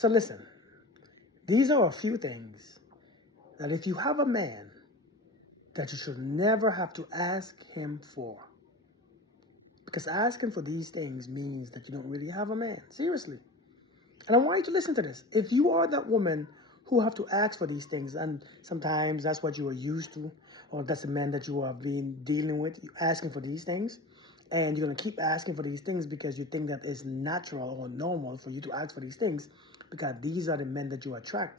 So listen, these are a few things that if you have a man, that you should never have to ask him for. Because asking for these things means that you don't really have a man. Seriously. And I want you to listen to this. If you are that woman who have to ask for these things, and sometimes that's what you are used to, or that's the man that you have been dealing with, asking for these things, and you're going to keep asking for these things because you think that it's natural or normal for you to ask for these things, because these are the men that you attract,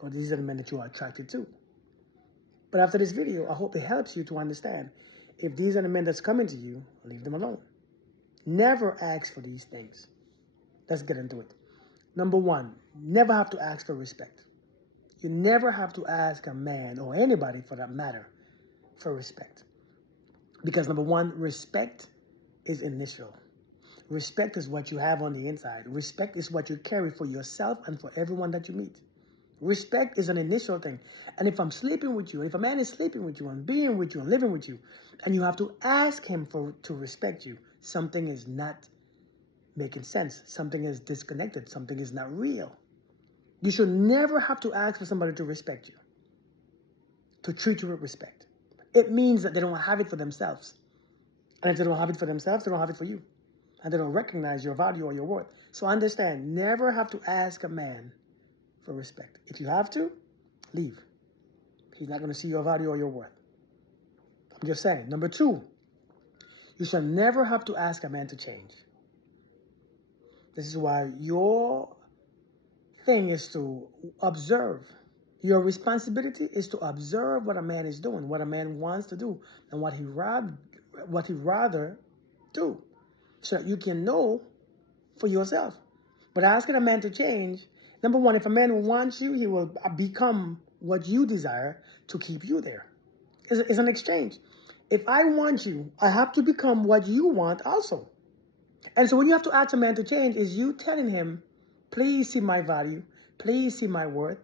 or these are the men that you are attracted to. But after this video, I hope it helps you to understand, if these are the men that's coming to you, leave them alone. Never ask for these things. Let's get into it. Number one, never have to ask for respect. You never have to ask a man, or anybody for that matter, for respect. Because number one, respect is initial. Respect is what you have on the inside. Respect is what you carry for yourself and for everyone that you meet. Respect is an initial thing. And if I'm sleeping with you, if a man is sleeping with you and being with you and living with you, and you have to ask him to respect you, something is not making sense. Something is disconnected. Something is not real. You should never have to ask for somebody to respect you, to treat you with respect. It means that they don't have it for themselves. And if they don't have it for themselves, they don't have it for you. And they don't recognize your value or your worth. So understand, never have to ask a man for respect. If you have to, leave. He's not going to see your value or your worth. I'm just saying. Number two, you should never have to ask a man to change. This is why your thing is to observe. Your responsibility is to observe what a man is doing, what a man wants to do, and what he rather do, so that you can know for yourself. But asking a man to change, number one, if a man wants you, he will become what you desire to keep you there. It's an exchange. If I want you, I have to become what you want also. And so when you have to ask a man to change, is you telling him, please see my value, please see my worth,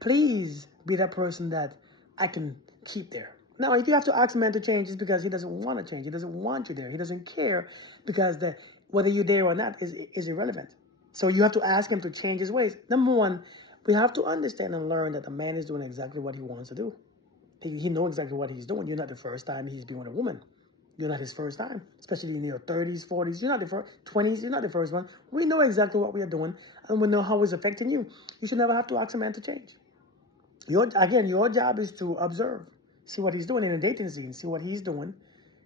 please be that person that I can keep there. Now, if you have to ask a man to change, it's because he doesn't want to change. He doesn't want you there. He doesn't care, because whether you're there or not is irrelevant. So you have to ask him to change his ways. Number one, we have to understand and learn that the man is doing exactly what he wants to do. He knows exactly what he's doing. You're not the first time he's been with a woman. You're not his first time, especially in your 30s, 40s. You're not the first, 20s. You're not the first one. We know exactly what we are doing, and we know how it's affecting you. You should never have to ask a man to change. Your job is to observe, see what he's doing in the dating scene, see what he's doing,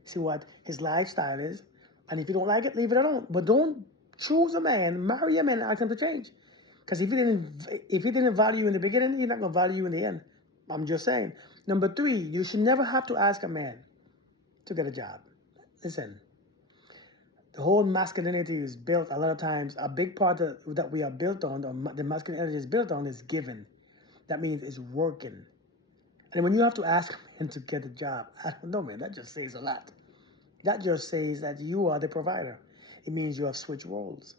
see what his lifestyle is, and if you don't like it, leave it alone. But don't choose a man, marry a man, and ask him to change, because if he didn't value you in the beginning, he's not gonna value you in the end. I'm just saying. Number three, you should never have to ask a man to get a job. Listen, the whole masculinity is built a lot of times. A big part that we are built on, or the masculinity is built on, is giving. That means it's working. And when you have to ask a man to get a job, I don't know, man, that just says a lot. That just says that you are the provider. It means you have switched roles.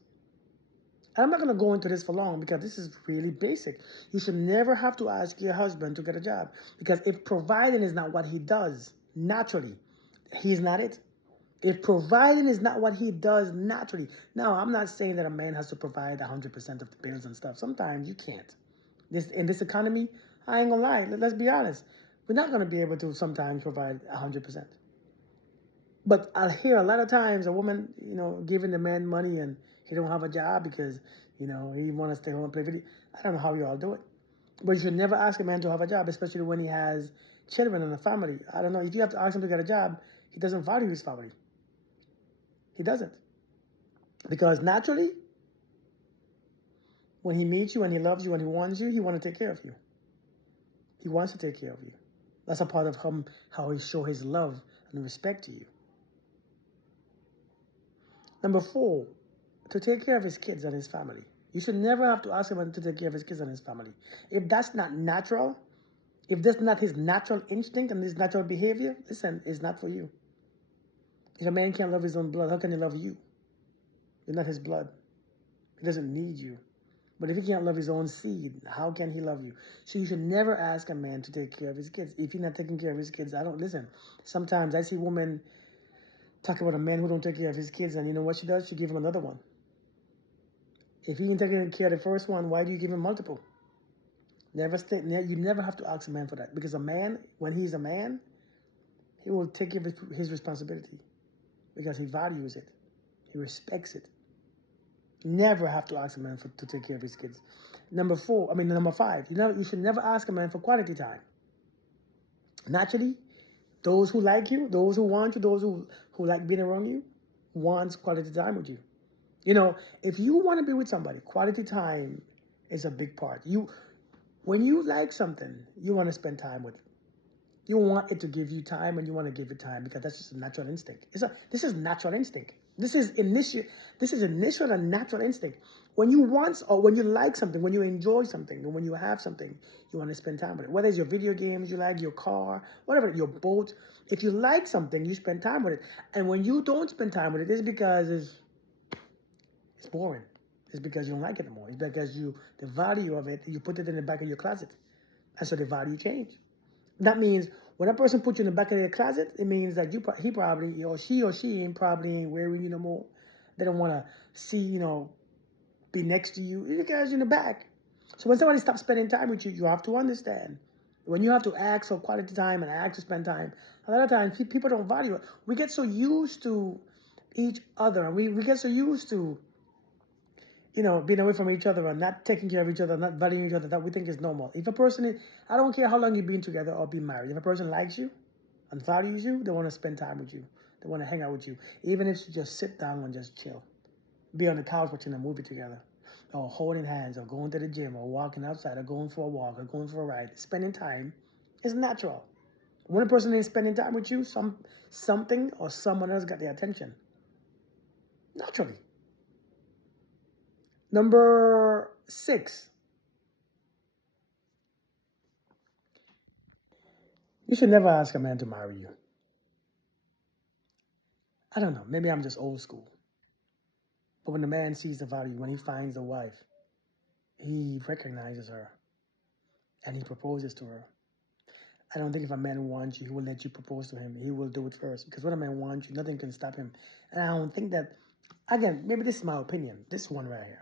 And I'm not going to go into this for long, because this is really basic. You should never have to ask your husband to get a job, because if providing is not what he does naturally, he's not it. If providing is not what he does naturally. Now, I'm not saying that a man has to provide 100% of the bills and stuff. Sometimes you can't. In this economy, I ain't gonna lie. Let's be honest. We're not gonna be able to sometimes provide 100%. But I hear a lot of times a woman, giving the man money and he don't have a job because, he want to stay home and play video. I don't know how you all do it. But you should never ask a man to have a job, especially when he has children and a family. I don't know. If you have to ask him to get a job, he doesn't value his family. He doesn't. Because naturally, when he meets you and he loves you and he wants you, he wants to take care of you. He wants to take care of you. That's a part of how he shows his love and respect to you. Number four, to take care of his kids and his family. You should never have to ask him to take care of his kids and his family. If that's not natural, if that's not his natural instinct and his natural behavior, listen, it's not for you. If a man can't love his own blood, how can he love you? You're not his blood. He doesn't need you. But if he can't love his own seed, how can he love you? So you should never ask a man to take care of his kids. If he's not taking care of his kids, listen. Sometimes I see women talk about a man who don't take care of his kids, and you know what she does? She gives him another one. If he ain't taking care of the first one, why do you give him multiple? You never have to ask a man for that, because a man, when he's a man, he will take care of his responsibility because he values it, he respects it. Never have to ask a man to take care of his kids. Number 5. You should never ask a man for quality time. Naturally, those who like you, those who want you, those who like being around you, wants quality time with you. You know, if you want to be with somebody, quality time is a big part. When you like something, you want to spend time with it. You want it to give you time, and you want to give it time, because that's just a natural instinct. This is natural instinct. This is initial and natural instinct. When you want, or when you like something, when you enjoy something, and when you have something, you want to spend time with it. Whether it's your video games you like, your car, whatever, your boat. If you like something, you spend time with it. And when you don't spend time with it, it's because it's boring. It's because you don't like it anymore. It's because the value of it, you put it in the back of your closet. And so the value changed. That means when a person puts you in the back of their closet, it means that he probably, or she ain't wearing you no more. They don't want to see, be next to you. You guys in the back. So when somebody stops spending time with you, you have to understand. When you have to ask for quality time and ask to spend time, a lot of times people don't value it. We get so used to each other. We get so used to, being away from each other and not taking care of each other, not valuing each other, that we think is normal. If a person I don't care how long you've been together or been married, if a person likes you and values you, they want to spend time with you. They want to hang out with you. Even if you just sit down and just chill. Be on the couch watching a movie together, or holding hands, or going to the gym, or walking outside, or going for a walk, or going for a ride. Spending time is natural. When a person is spending time with you, something or someone else got their attention. Naturally. Number 6. You should never ask a man to marry you. I don't know. Maybe I'm just old school. But when the man sees the value, when he finds a wife, he recognizes her and he proposes to her. I don't think if a man wants you, he will let you propose to him. He will do it first. Because when a man wants you, nothing can stop him. And I don't think that, again, maybe this is my opinion. This one right here.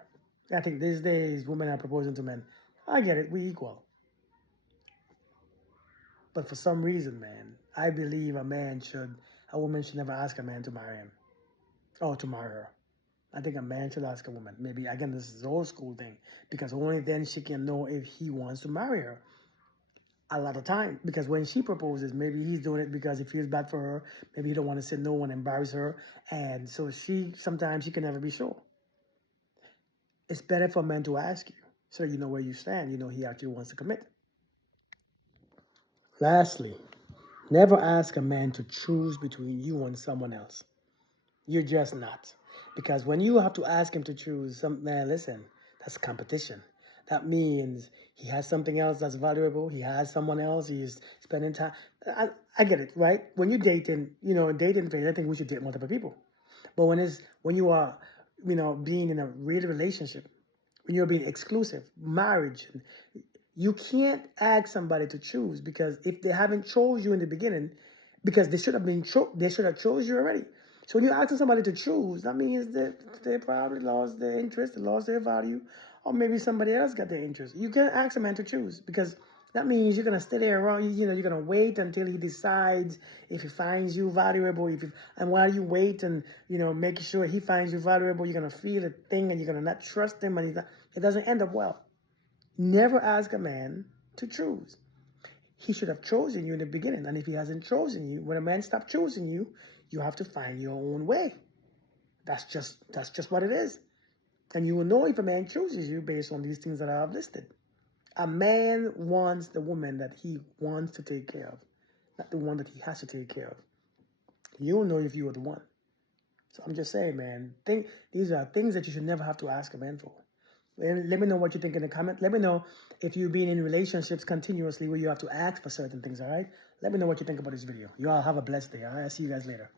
I think these days, women are proposing to men. I get it. We equal. But for some reason, man, I believe a woman should never ask a man to marry him. Or to marry her. I think a man should ask a woman. Maybe, again, this is an old school thing. Because only then she can know if he wants to marry her. A lot of time, because when she proposes, maybe he's doing it because he feels bad for her. Maybe he don't want to say no and embarrass her. And so sometimes she can never be sure. It's better for a man to ask you so you know where you stand. You know he actually wants to commit. Lastly, never ask a man to choose between you and someone else. You're just not. Because when you have to ask him to choose, man, listen, that's competition. That means he has something else that's valuable. He has someone else. He's spending time. I get it, right? When you're dating, dating phase, I think we should date multiple people. But when you are, being in a real relationship, when you're being exclusive, marriage, you can't ask somebody to choose, because if they haven't chose you in the beginning, because they should have chose you already. So when you're asking somebody to choose, that means that they probably lost their interest, they lost their value, or maybe somebody else got their interest. You can't ask a man to choose, because that means you're gonna stay there around. You're gonna wait until he decides if he finds you valuable. And while you wait and making sure he finds you valuable, you're gonna feel a thing, and you're gonna not trust him, and it doesn't end up well. Never ask a man to choose. He should have chosen you in the beginning. And if he hasn't chosen you, when a man stops choosing you, you have to find your own way. That's just what it is. And you will know if a man chooses you based on these things that I have listed. A man wants the woman that he wants to take care of, not the one that he has to take care of. You'll know if you are the one. So I'm just saying, man, these are things that you should never have to ask a man for. Let me know what you think in the comment. Let me know if you've been in relationships continuously where you have to ask for certain things, all right? Let me know what you think about this video. You all have a blessed day, all right? I'll see you guys later.